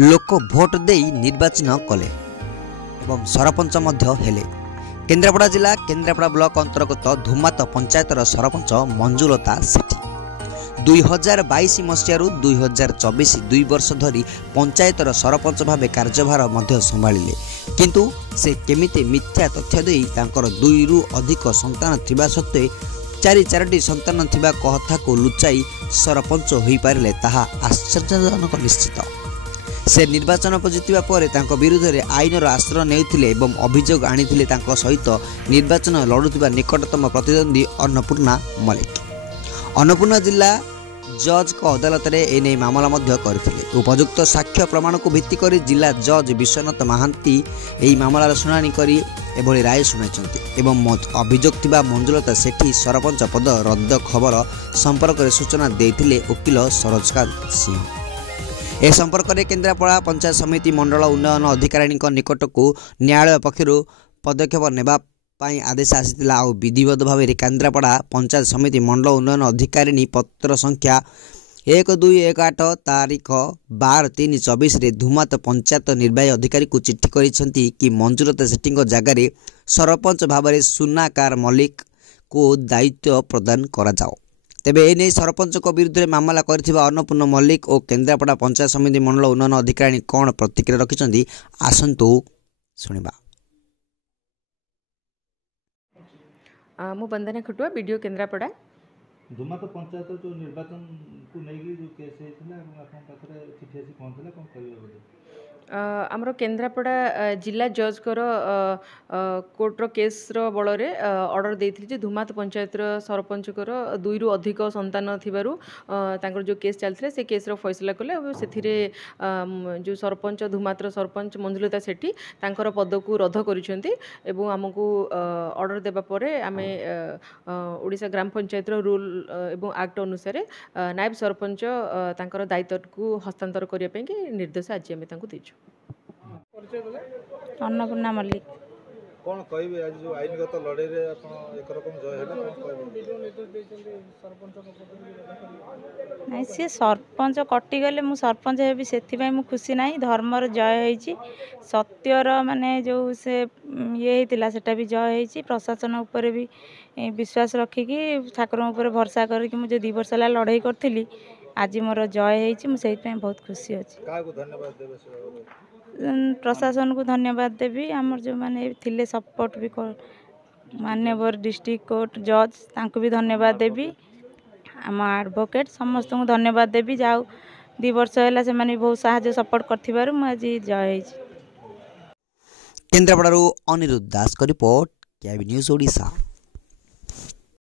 लोक भोट दे निर्वाचन कले एवं सरपंच हेले। केन्द्रापड़ा जिला केन्द्रापड़ा ब्लॉक अंतर्गत धुमात पंचायतर सरपंच मंजुलता सेठी 2022 मसीह 2024 दुई वर्ष धरी पंचायतर सरपंच भाव कार्यभार संभाळिले, किंतु से केमिते मिथ्या तथ्य देई तांकर दुईरु अधिक संतान थिबा सत्वे चारि संतान थिबा कथा को लुचाई सरपंच होई पारिले ताहा आश्चर्यजनक निश्चित। से निर्वाचन जीतिबा परे तांको विरुद्ध रे आईनर आश्रय नेउथिले एवं अभियोग आनिथिले तांको सहित निर्वाचन लड़ुथिबा निकटतम प्रतिद्वंदी अन्नपूर्णा मलिक। अन्नपूर्णा जिला जज को अदालत रे एने मामला मध्य करथिले। उपयुक्त साक्ष्य प्रमाण को भित्ति करी जिला जज विश्वनाथ महांती एही मामलार शुनानी करी एभली राय सुनाइछन्ति एवं अभियोग थिबा मंजुलता सेठी सरपंच पद रद्द खबर संपर्क रे सूचना देथिले वकील सरोजकांत सिंह। ए संपर्क में केन्द्रापड़ा पंचायत समिति मंडल उन्नयन अधिकारी निकट को न्यायालय पक्षर पदक्षेप नेबा आदेश आसीथिला। आ विधिवत भाव में केन्द्रापड़ा पंचायत समिति मंडल उन्नयन अधिकारी पत्र संख्या 1218 तारीख 12/3/24 रे धुमात पंचायत निर्वाही अधिकारी को चिट्ठी करिसेंती कि मंजुलता सेठी जगार सरपंच भाव में सुनाकार मलिक को दायित्व प्रदान करा जाओ। तेबे एने सरपंच को विरुद्ध मामला करथिबा अन्नपूर्ण मल्लिक और केन्द्रापड़ा पंचायत समिति मंडल उन्नयन अधिकारी कौन प्रतिक्रिया रखिछन्ती आसंतु सुनिबा। मु वंदना खटुआ वीडियो केन्द्रापड़ा। धुमात पंचायत जो निर्वाचन को लेगी जो केस हेतिला এবং आपन पाखरे चिठी आसी पहुंचला कोन करियो बोले आमर केन्द्रापड़ा जिला जज कर कोर्टर केस बल ऑर्डर देती जे धुमात पंचायत सरपंच दुईरु अधिक संतान थिबारु तांकर जो केस चलते से केस फैसला कले से जो सरपंच धुमात सरपंच मंजुलता सेठी तांकर पद को रद्द करिसेंती एवं आमको ऑर्डर देबा परे आमे ओडिशा ग्राम पंचायत रूल एवं एक्ट अनुसार नायब सरपंच तांकर दायित्व को हस्तांतर करिया पे निर्देश आज आमे तांको देछु। अन्नपूर्णा मल्लिक कौन कहबे आज जो आईनगत लड़ाई रे आपण एक रकम जय हैला कोन कहबे नहीं सी सरपंच कटि गले मु सरपंच हेबी सेथि भाई मु खुशी नाही। धर्मर जय होईची सत्यर माने जो से ये हेतिला सेटा भी जय होईची। प्रशासन ऊपर भी विश्वास रखी कि ठाकुर ऊपर भरोसा करके मुझे 2 वर्ष ला लड़ाई करथिली आज मोर जय होईची। मु सेहि पे बहुत खुशी अछि। का को धन्यवाद देबे से प्रशासन को धन्यवाद देवी। आमर जो माने थिले सपोर्ट भी मान्यवर डिस्ट्रिक्ट कोर्ट जज तांको भी धन्यवाद देवी। आम एडवोकेट समस्त को धन्यवाद देवी। जाऊ 2 वर्ष है से माने बहुत साहाय्य सपोर्ट करथिबारु मु आज जय होईची। केन्द्रापड़ारू अनिरुद्ध दास को रिपोर्ट केबी न्यूज ओडिशा।